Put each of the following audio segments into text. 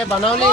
हे बनवले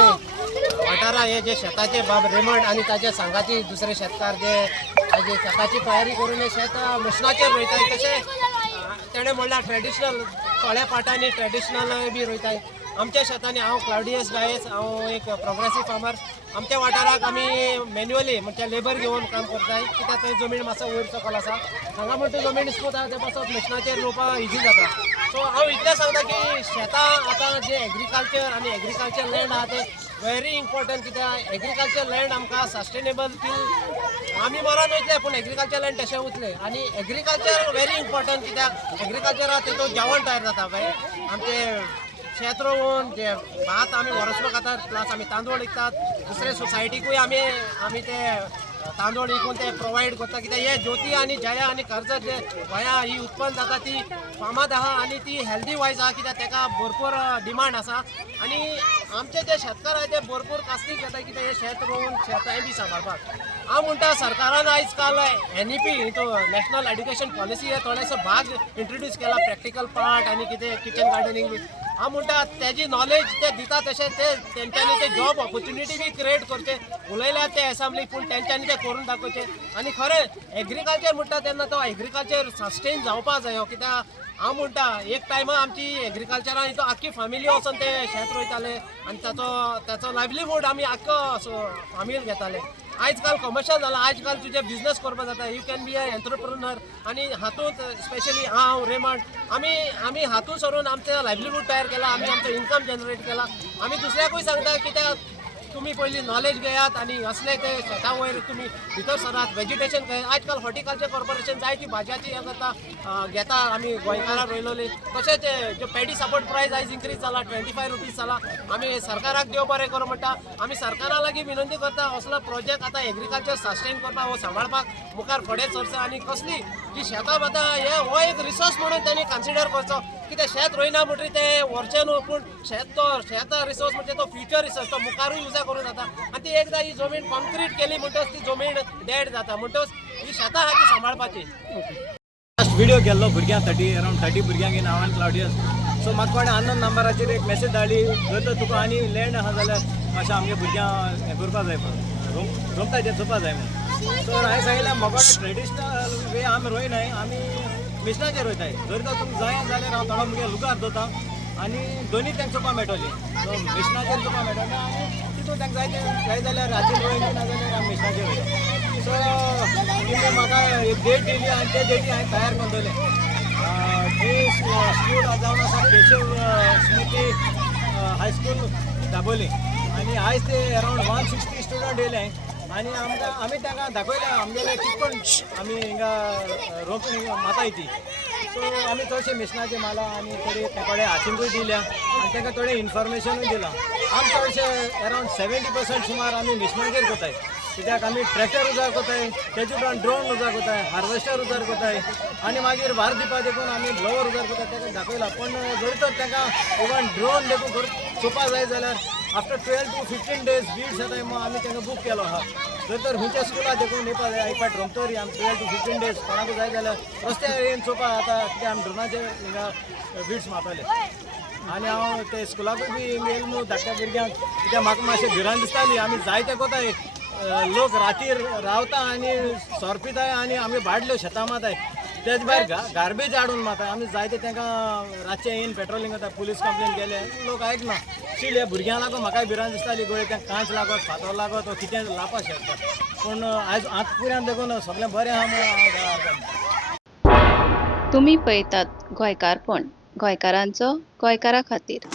वाठारा हे जे शेताचे बाब रेमंड आणि ताच्या संघाची दुसरे शेतकार जे शेताची तयारी करून हे शेत मशिनाचेर रोयतात तशें तेणें म्हणल्यार ट्रेडिशनल थोड्या पाटांनी ट्रेडिशनल बी रोयताय. आमच्या शेतांनी हांव क्लाउडियस डायस हांव एक प्रोग्रेसीव फार्मर. आमच्या वाठाराक आमी मॅन्युअली म्हणजे लेबर घेवन काम करताय कित्याक थंय जमीन मातसो वयर सकयल आसा. हांगा म्हणटा जमीन स्मूथ आसा ते पासत मशिनाचेर रोवपाक इजी जाता. सो हांव इतलें सांगता की शेतां आतां जे एग्रीकल्चर आनी एग्रीकल्चर लँड आहा ते व्हेरी इम्पॉर्टंट कित्याक एग्रीकल्चर लँड आमकां सस्टेनेबल आमी मरोन वयतले पूण एग्रीकल्चर लँड तशें उरतले आनी एग्रीकल्चर व्हेरी इम्पॉर्टंट कित्याक एग्रीकल्चराक तेतून जेवण तयार जाता पळय आमचे शेत रोवन जे भात आमी वर्सभर खातात प्लस आमी तांदूळ विकतात दुसरे सोसायटीकूय आमी ते तांदूळ विकून ते प्रोवायड करता कित्याक हे ज्योती आनी जया आनी कर्जत जे गोंया ही उत्पन्न जाता ती फामाद आहा आनी ती हेल्दी वायज आहा कित्याक ताका भरपूर डिमांड आसा आनी आमचे जे शेतकार आहा ते भरपूर कास्तीक घेता कित्याक हे शेत रोवन शेतांय बी सांबाळपाक. हांव म्हणटा सरकारान आयज काल NEP तो नॅशनल एड्युकेशन पॉलिसी हे थोडेसो भाग इंट्रोड्यूस केला प्रॅक्टिकल पार्ट आनी कितें किचन गार्डनिंग बी. हांव म्हणटा तेजी नॉलेज ते दिता तशें ते तेंच्यांनी ते जॉब ऑपॉर्च्युनिटी बी क्रिएट करचे. उलयल्यात ते एसेंब्लीक पूण तेंच्यांनी ते करून दाखोवचे आनी खरें एग्रीकल्चर म्हणटा तेन्ना तो एग्रीकल्चर सस्टेन जावपा जायो कित्याक हांव म्हणटा एक टायमार आमची एग्रीकल्चरान तो आख्खी फॅमिली वचून ते शेत रोयताले आनी ताचो लायव्हलीहूड आमी आख्खो फामील घेताले. आयज काल कमर्शियल जाला आयज काल तुजे बिझनेस करपा जाता you can be a entrepreneur आनी हातूंत स्पेशली हांव रेमंड आमी हातूंत सरून आमचो लायव्हलीहूड तयार केला आमी आमचो इन्कम जनरेट केला. आमी दुसऱ्याकूय सांगता कित्याक तुम्ही पयलीं नॉलेज घेयात आनी असले ते शेतां वयर तुमी भितर सरात वेजिटेशन आयज काल हॉर्टिकल्चर कॉर्पोरेशन जायती भाजयाची हे करता घेता आमी गोंयकारां रोयलोली. तशेंच जो पॅडी सपोर्ट प्रायस आयज इन्क्रीज जाला 25 रुपीज जाला. आमी सरकाराक देव बरें करूं म्हणटा आमी सरकारा लागीं विनंती करता असलो प्रोजेक्ट आतां एग्रीकल्चर सस्टेन करपाक वो सांबाळपाक मुखार फुडें सरचा आनी कसली जी शेतां बातां हो एक रिसोर्स म्हणून तेणी कन्सिडर करचो कित्याक शेत रोयना म्हणटरी ते व्हरचें न्हू पूण शेत रिसोर्स म्हणजे तो फ्युचर रिसोर्स तो मुखारूय युजा करूं जाता आनी ती एकदां ही जमीन कॉन्क्रीट केली म्हणटच ती जमीन डेड जाता म्हणटच ही शेतां आहा ती सांबाळपाची. लास्ट व्हिडिओ केल्लो भुरग्यांक अरावंड 30 भुरग्यांक नांवान क्लाउडियस. सो म्हाका कोणें अननोन नंबराचेर एक मेसेज धाडली जर तर तुका आनी लँड आहा जाल्यार अशें आमगे भुरग्यांक हें करपा जाय रोमताचेर चोवपा जाय म्हणून. सो हांवें सांगिल्लें म्हाका ट्रेडिशनल वे आमी रोयनाय आमी मिशनाचेर रोयताय जर तर तुमकां जाय जाल्यार हांव थोडो मुगे लुकार दोता आनी दोनी तांकां चोवपा मेळटली. सो मिशनाचेर चोवपा मेळटलें आनी तितून तांकां जाय जाल्यार रातचेर रोयन ना जाल्यार आमी मिशनाचेर रोयता. सो तिणें म्हाका एक डेट दिली आनी ते डेटी हांवें तयार करून दवरलें. ती स्कूल जावन आसा केशव स्मृती हायस्कूल दाबोली आनी आयज ते अरावंड 160 स्टुडंट येयले आनी आमी तांकां दाखयलें आमगेलें कितें करून आमी हिंगा रोंपणी माताय ती. सो आमी चडशे मिशनाचे माला आनी थोडे हातींकूय दिल्या आनी तांकां थोडें इन्फॉर्मेशनूय दिलां. आमी चडशे अरावंड 70% सुमार आमी मिशनाचेर करताय कित्याक आमी ट्रॅक्टर उजार कोताय तेजे उपरांत ड्रोन उजार कोताय हार्वेस्टर उजार कोताय आनी मागीर भार दिवपा देखून आमी ब्लोवर उजार कोताय ताका दाखयला. पण जरी तर तांकां इवन ड्रोन देखून चोवपा जाय जाल्यार आफ्टर 12 to 15 days बीड्स येताय मग आमी तांकां बूक केलो आहा. जर तर खंयच्या स्कुलार देखून येवपा जाय आयपाट रोमतरी आमी 12 to 15 days कोणाकूय जाय जाल्यार रस्त्यार येवन चोवपा जाता कित्याक आमी ड्रोनाचेर हिंगा बीड्स मारतले. आनी हांव ते स्कुलाकूय बी येयल न्हू धाकट्या भुरग्यांक कित्याक म्हाका मातशें भिरांत दिसताली आमी जायते कोताय लोक रातीर रावता आनी सोरपिताय आनी आमी भाडल्यो शेतां माताय तेच भायर गार्बेज हाडून माताय आमी जायते तांकां रातचें येवन पेट्रोलिंग करता पुलीस कंप्लेन केले लोक आयकना. स्टील हे भुरग्यांक लागून म्हाकाय भिरांत दिसताली गोळे तांकां कांच लागत फातर लागत कितें लावपा शकता पूण आयज आतां देखून सगळें बरें आहा म्हणून. तुम्ही पळयतात गोंयकारपण गोंयकारांचो गोंयकारा खातीर.